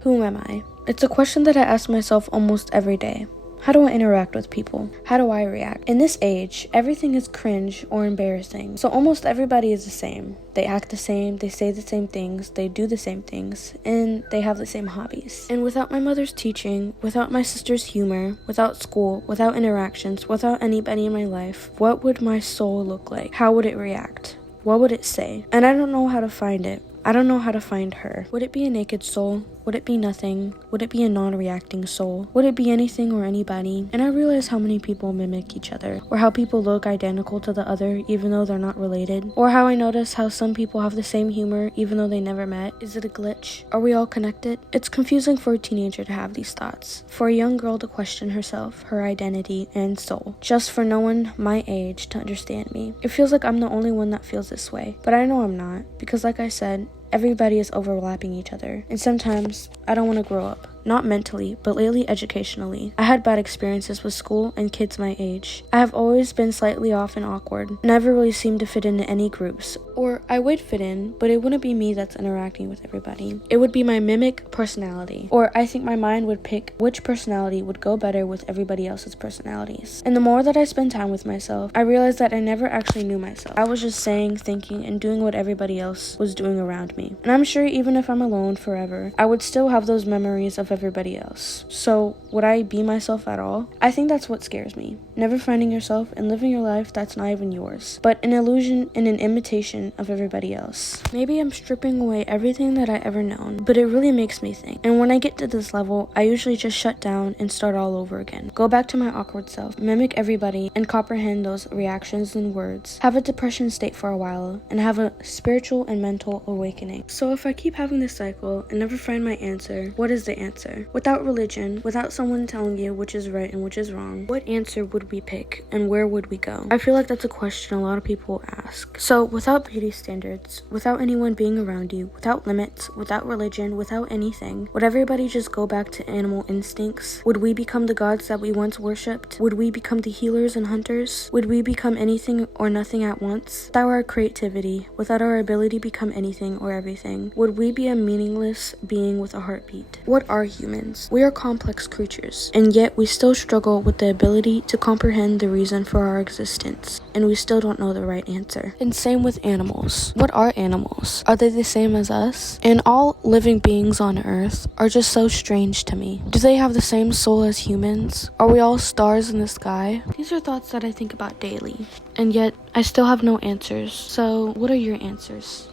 Who am I? It's a question that I ask myself almost every day. How do I interact with people? How do I react? In this age, everything is cringe or embarrassing, so almost everybody is the same. They act the same, they say the same things, they do the same things, and they have the same hobbies. And without my mother's teaching, without my sister's humor, without school, without interactions, without anybody in my life, what would my soul look like? How would it react? What would it say? And I don't know how to find it. I don't know how to find her. Would it be a naked soul? Would it be nothing? Would it be a non-reacting soul? Would it be anything or anybody? And I realize how many people mimic each other, or how people look identical to the other even though they're not related, or how I notice how some people have the same humor even though they never met. Is it a glitch? Are we all connected? It's confusing for a teenager to have these thoughts, for a young girl to question herself, her identity, and soul, just for no one my age to understand me. It feels like I'm the only one that feels this way, but I know I'm not, because like I said, everybody is overlapping each other, and sometimes I don't want to grow up. Not mentally, but lately educationally. I had bad experiences with school and kids my age. I have always been slightly off and awkward, never really seemed to fit into any groups. Or I would fit in, but it wouldn't be me that's interacting with everybody. It would be my mimic personality. Or I think my mind would pick which personality would go better with everybody else's personalities. And the more that I spend time with myself, I realized that I never actually knew myself. I was just saying, thinking, and doing what everybody else was doing around me. And I'm sure even if I'm alone forever, I would still have those memories of everybody else. So would I be myself at all? I think that's what scares me. Never finding yourself and living your life that's not even yours, but an illusion and an imitation of everybody else. Maybe I'm stripping away everything that I ever known, but it really makes me think. And when I get to this level, I usually just shut down and start all over again. Go back to my awkward self, mimic everybody, and comprehend those reactions and words. Have a depression state for a while, and have a spiritual and mental awakening. So if I keep having this cycle and never find my answer, what is the answer? Without religion, without someone telling you which is right and which is wrong, what answer would we pick and where would we go? I feel like that's a question a lot of people ask. So without beauty standards, without anyone being around you, without limits, without religion, without anything, would everybody just go back to animal instincts? Would we become the gods that we once worshipped? Would we become the healers and hunters? Would we become anything or nothing at once? Without our creativity, without our ability to become anything or everything, would we be a meaningless being with a heartbeat? What are humans? We are complex creatures, and yet we still struggle with the ability to comprehend the reason for our existence, and we still don't know the right answer. And same with animals. What are animals? Are they the same as us? And all living beings on Earth are just so strange to me. Do they have the same soul as humans? Are we all stars in the sky? These are thoughts that I think about daily, and yet I still have no answers. So what are your answers?